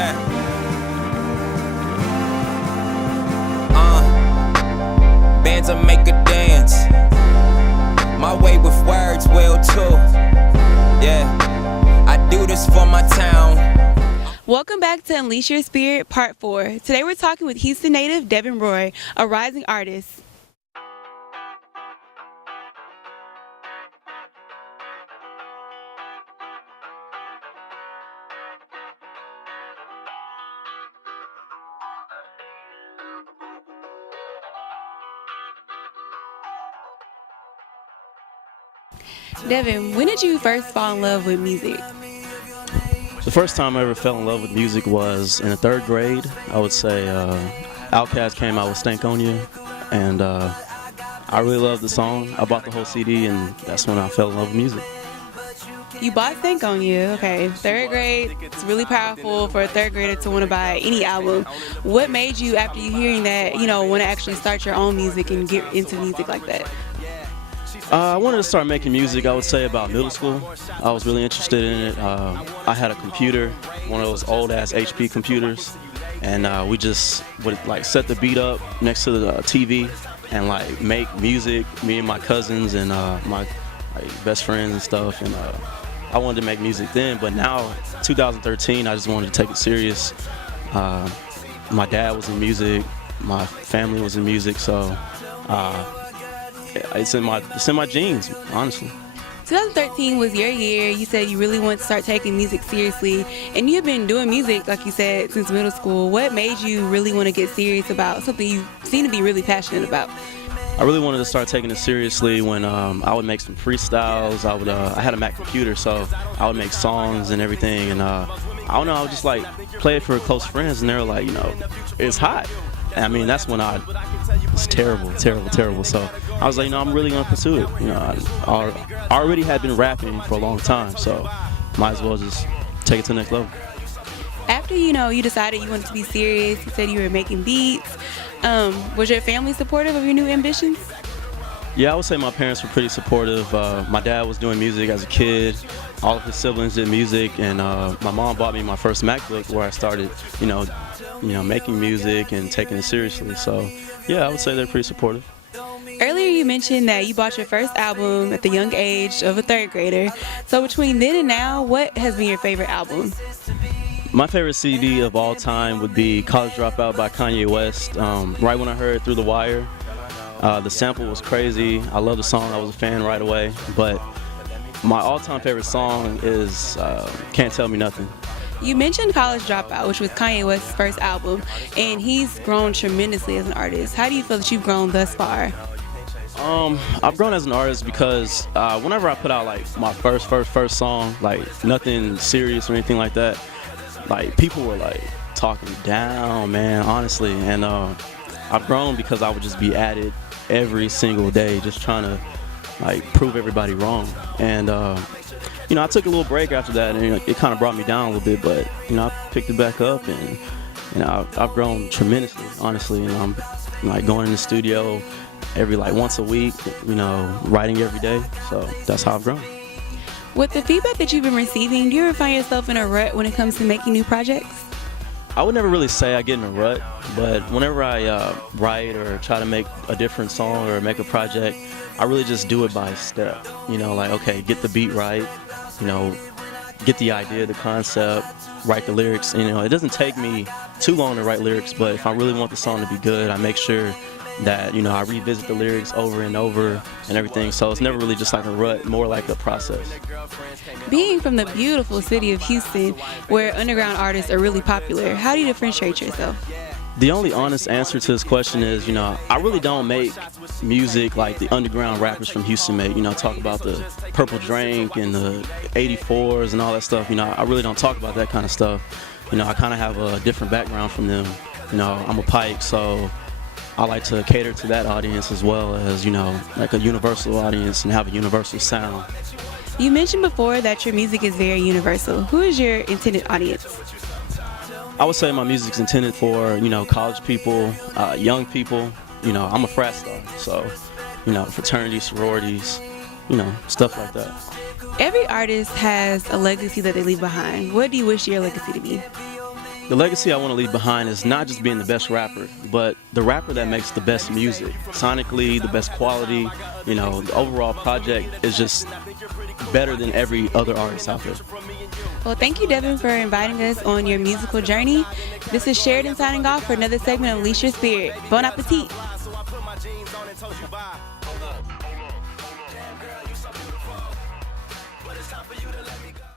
Yeah. Bands will make a dance. My way with words will too. Yeah. I do this for my town. Welcome back to Unleash Your Spirit Part 4. Today we're talking with Houston native Devin Roy, a rising artist. Devin, when did you first fall in love with music? The first time I ever fell in love with music was in the 3rd grade. I would say Outkast came out with Stankonia, and I really loved the song. I bought the whole CD, and that's when I fell in love with music. You bought Stankonia, okay. 3rd grade, it's really powerful for a 3rd grader to want to buy any album. What made you, after you hearing that, want to actually start your own music and get into music like that? I wanted to start making music, I would say, about middle school. I was really interested in it. I had a computer, one of those old-ass HP computers, and we just would set the beat up next to the TV and make music, me and my cousins and my best friends and stuff. And I wanted to make music then, but now, 2013, I just wanted to take it serious. My dad was in music, my family was in music, so it's in my genes, honestly. 2013 was your year. You said you really wanted to start taking music seriously, and you've been doing music, like you said, since middle school. What made you really want to get serious about something you seem to be really passionate about? I really wanted to start taking it seriously when I would make some freestyles. I had a Mac computer, so I would make songs and everything, and I don't know, I would just play it for close friends, and they were like, it's hot. I mean, that's when it's terrible. So I was like, I'm really gonna pursue it. I already had been rapping for a long time, so might as well just take it to the next level. After you decided you wanted to be serious, you said you were making beats. Was your family supportive of your new ambitions? Yeah, I would say my parents were pretty supportive. My dad was doing music as a kid. All of his siblings did music, and my mom bought me my first MacBook where I started, making music and taking it seriously. So, yeah, I would say they're pretty supportive. Earlier you mentioned that you bought your first album at the young age of a 3rd grader. So between then and now, what has been your favorite album? My favorite CD of all time would be College Dropout by Kanye West. Right when I heard Through the Wire, the sample was crazy. I love the song. I was a fan right away. But my all-time favorite song is Can't Tell Me Nothing. You mentioned College Dropout, which was Kanye West's first album, and he's grown tremendously as an artist. How do you feel that you've grown thus far? I've grown as an artist because whenever I put out my first song, nothing serious or anything like that, people were talking down, man, honestly. And I've grown because I would just be at it every single day, just trying to prove everybody wrong. And I took a little break after that, and it kind of brought me down a little bit, but I picked it back up, and I've grown tremendously, honestly. And I'm going in the studio every once a week, writing every day. So that's how I've grown. With the feedback that you've been receiving, do you ever find yourself in a rut when it comes to making new projects? I would never really say I get in a rut, but whenever I write or try to make a different song or make a project, I really just do it by step. Okay, get the beat right, get the idea, the concept, write the lyrics. It doesn't take me too long to write lyrics, but if I really want the song to be good, I make sure that, I revisit the lyrics over and over and everything. So it's never really just a rut, more like a process. Being from the beautiful city of Houston, where underground artists are really popular, how do you differentiate yourself? The only honest answer to this question is, I really don't make music like the underground rappers from Houston make. Talk about the Purple Drink and the 84s and all that stuff. I really don't talk about that kind of stuff. I kind of have a different background from them. I'm a Pike, so I like to cater to that audience as well as, a universal audience and have a universal sound. You mentioned before that your music is very universal. Who is your intended audience? I would say my music's intended for, college people, young people. I'm a frat star, so, fraternities, sororities, stuff like that. Every artist has a legacy that they leave behind. What do you wish your legacy to be? The legacy I want to leave behind is not just being the best rapper, but the rapper that makes the best music. Sonically, the best quality, you know, the overall project is just better than every other artist out there. Well, thank you, Devin, for inviting us on your musical journey. This is Sheridan signing off for another segment of Unleash Your Spirit. Bon appetit. But it's time for you to let me go.